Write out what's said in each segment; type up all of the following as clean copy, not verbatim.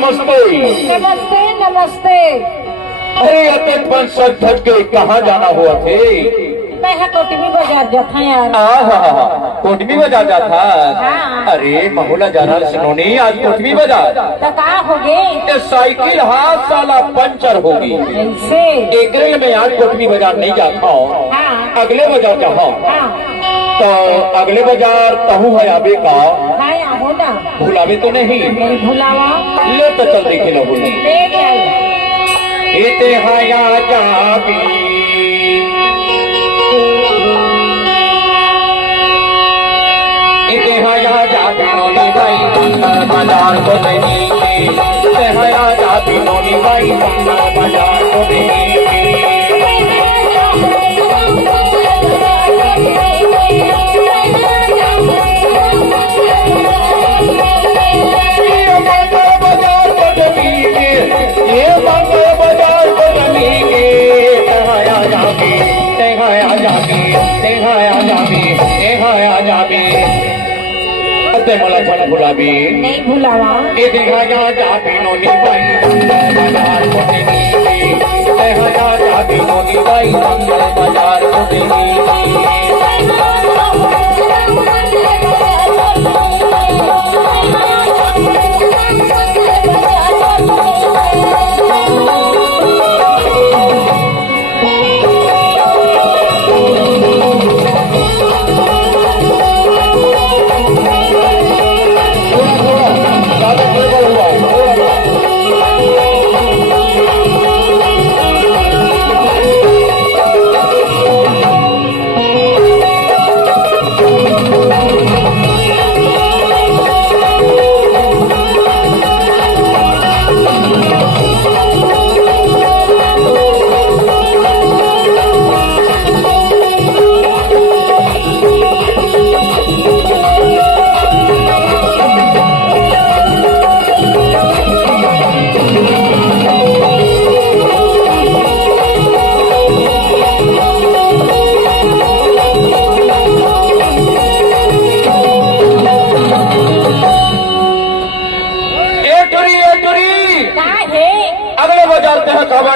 नमस्ते। नमस्ते नमस्ते। अरे अतक पंच धट के कहाँ जाना हुआ थे? मैं कोटमी बाजार जाता यार। कोटमी बाजार जाता। हाँ। अरे महुला जाना सुनोनी आज कोटमी बाजार तो कहा होगे? ये साइकिल हाथ साला पंचर होगी। ऐसे एक में आज कोटमी बाजार नहीं जाता हूँ। हाँ। अगले बाजार जाओ। हाँ। तो अगले बाजार कहूँ है आबे का? हाँ हो ना। भुलावे तो नहीं? नहीं भुलावा। ले तो चल देखे ना भूली। ले आई। इते हया जाबी इते हया जाबी नोनी भाई बाजार को नहीं। इते हया जाबी नोनी भाई बाजार को नहीं। मला छल गुलाबी नहीं भुलावा। ये देखा जाबी नोनी भाई बाजार को नहीं। देखा जाबी नोनी भाई बाजार को नहीं।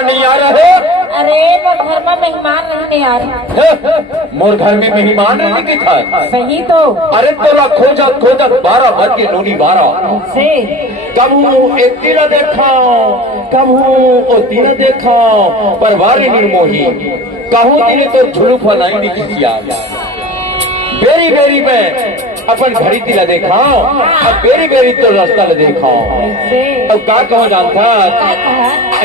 नहीं आ रहे? अरे मोर घर में मेहमान नहीं आ रहे। मोर घर में मेहमान नहीं की था। सही तो। अरे तोला खोजत खोजत 12 बज के नोनी 12 से कबू एक तीन देखा कबू ओ तीन देखा पर वारी निर्मोही कहूँ तीने तो झुलुक नहीं दिखिया। बेरी बेरी में अपन घड़ी तिला देखा और बेरी बेरी तो रास्ता ले देखा। अब का कहो जानता?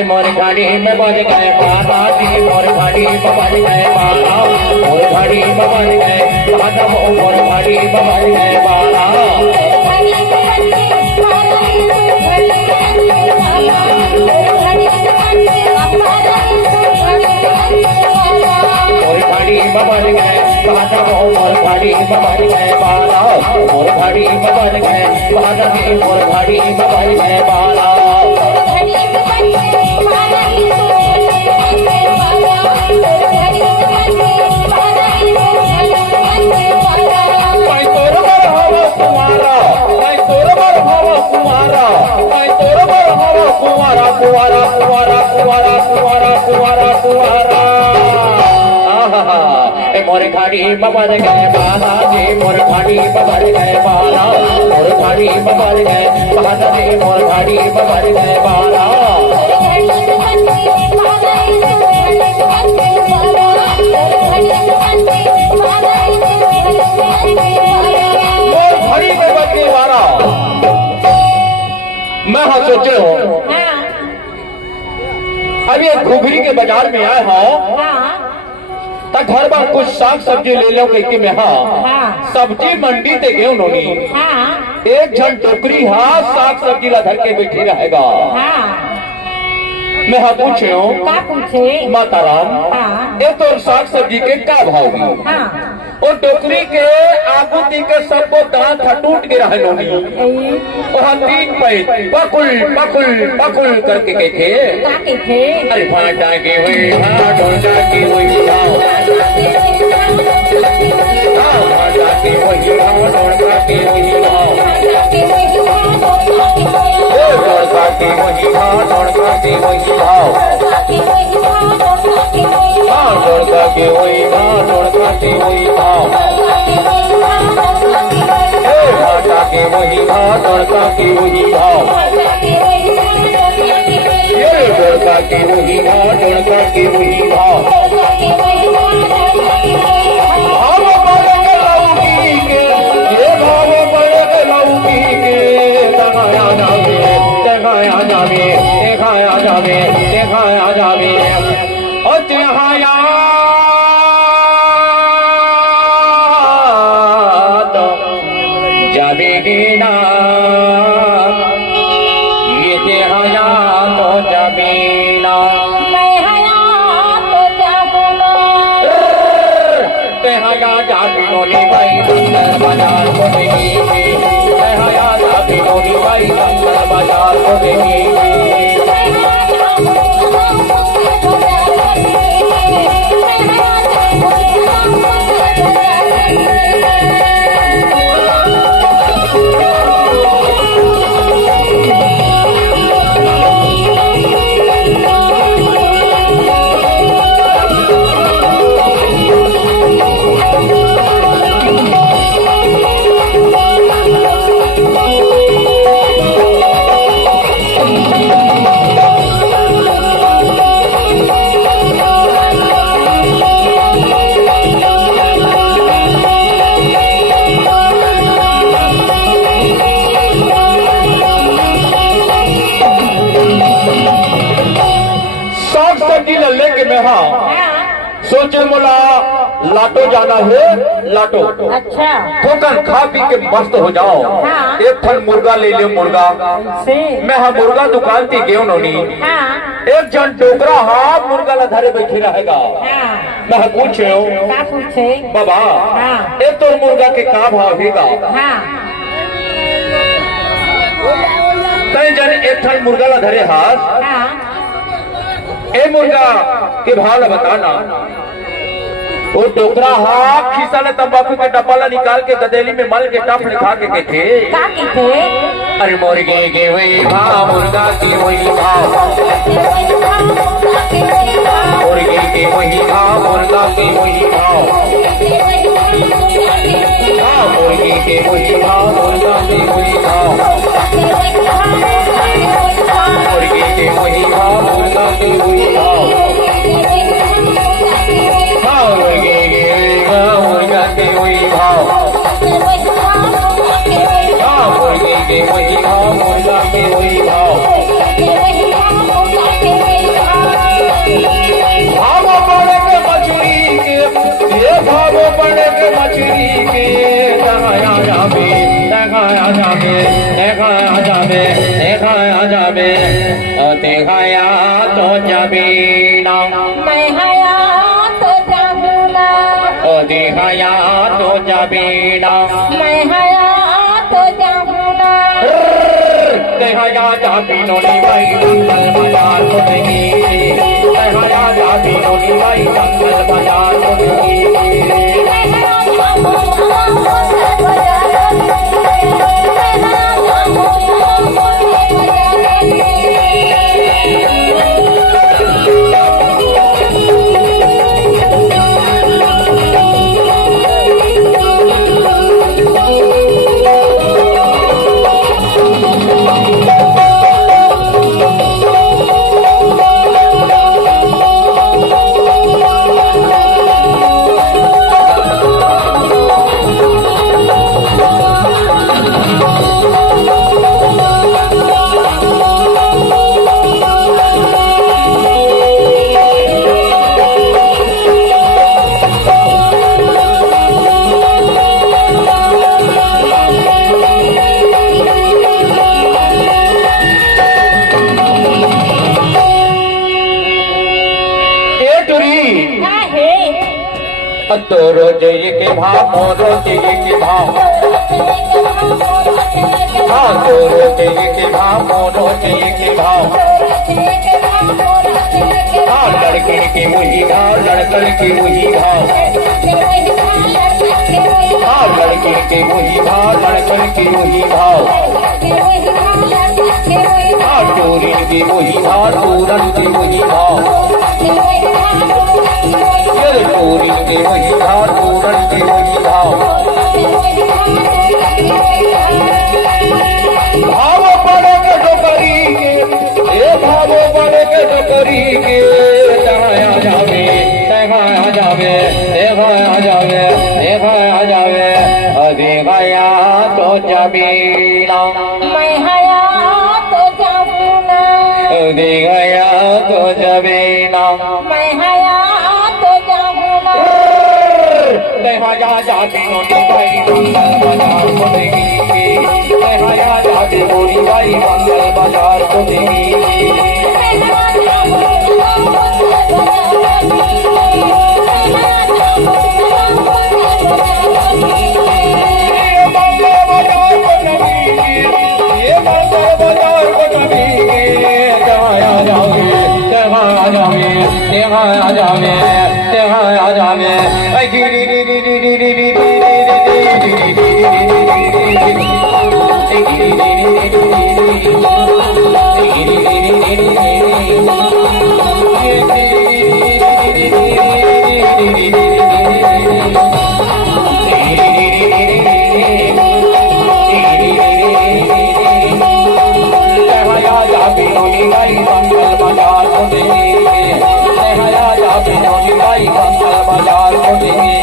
मोर गाड़ी में बज गए बारा मोर गाड़ी में बज गए बारा मोर गाड़ी में बज गए बारा मोर गाड़ी में बज गए बारा मोर गाड़ी में बज गए बारा मोर गाड़ी में बज गए बारा मोर गाड़ी में बज गए बारा मोर गाड़ी में बज गए बारा। कुवारा कुवारा कुवारा कुवारा कुवारा कुवारा कुवारा मोर घाड़ी बबर गए बाला जी मोर घाड़ी बबर गए बाला मोर घाड़ी बबर गए बाला जी मोर घाड़ी बबर गए बाला। मोर घाड़ी में बजने वाला मैं हाँ सोचे हूँ अभी एक घुघरी के बाजार में आए हो तो घर में कुछ साग सब्जी ले लो कह के मैं हाँ सब्जी मंडी ते गए उन्होंने एक जन टोकरी हाँ साग सब्जी ला धर के बैठे रहेगा। मैं हाँ पूछे माता राम ये तो साग सब्जी के क्या भाव और टोकरी के आगू दी के सबको दांत टूट गिरा है लोनी वहाँ 3 पैर पकुल पकुल पकुल करके कहते अरे भाटा की हुई भाटा की हुई भाटा की हुई भाटा की हुई के वही भाव हाँ लड़का के वही भाव लड़का के वही भाव माता के वही भाव लड़का के वही भाव लड़का के वही भाव लड़का के वही भाव भाव पड़े लौकी के ये भाव पड़े लौकी के दिखाया जावे दिखाया जावे दिखाया जावे दिखाया जावे और दिखाया जावे ना ये दिखाया तो जावे ना मैं हयात जाऊंगा तेहाया जाबी नोनी भाई अंदर बाजार को देगी तेहाया जाबी नोनी भाई अंदर बाजार को देगी लेके मैं हाँ सोचे मोला लाटो जाना है लाटो अच्छा ठोकर खा पी के मस्त हो जाओ हाँ। एक फल मुर्गा ले ले मुर्गा से मैं हाँ मुर्गा दुकान थी गेहूं नोनी हाँ एक जन टोकरा हाथ मुर्गा ला धरे बैठे रहेगा हाँ मैं पूछे क्या पूछे बाबा हाँ। एक तो मुर्गा के का भाव हैगा हाँ कई जन एक फल मुर्गा ला धरे हाथ हाँ ए मुर्गा के भाव ला बताना वो टोकरा हाथ खीसा ले तंबाकू के डब्बा ला निकाल के गदेली में मल के टप खा के कहते क्या कहते अरे मुर्गे के वही भाव मुर्गा के वही भाव मुर्गे के वही भाव मुर्गा के वही भाव हाँ मुर्गे के वही भाव मुर्गा के वही भाव मुर्गे के वही भाव मुर्गा के वही भाव हाँ मुर्गे के मुर्गा के वही भाव हाँ मुर्गे के वही भाव मुर्गा के वही भाव भाव पड़े के मछली के ये भाव पड़े के मछली के दिखाया जावे दिखाया जावे दिखाया जावे दिखाया जावे दिखाया तो जावे ना मैं हयात जाऊंगा दिखाया तो जावे ना मैं हयात जाऊंगा दिखाया जावे नोनी भाई जंगल बाजार को देगी दिखाया जावे नोनी भाई जंगल बाजार को देगी तोरो जय के भाव मोरो जय के भाव हाँ तोरो जय के भाव मोरो जय के भाव हाँ लड़के के वही भाव लड़कन के वही भाव हाँ लड़के के वही भाव लड़कन के वही भाव हाँ चोरी भी वही था चोरन भी वही था चोरी भी वही था चोरन भी वही था भाव पड़े के डोकरी के ये भाव पड़े के डोकरी के तहाया जावे तहाया जावे देखाया जावे देखाया जावे देखया तो जमीना मैं हया तो जाऊंगा देखया तो जमीना मैं हया तो जाऊंगा देखया जाती नोटी भाई मंगल बाजार को देगी देखया जाती नोटी भाई मंगल बाजार को देगी बाजार को देगी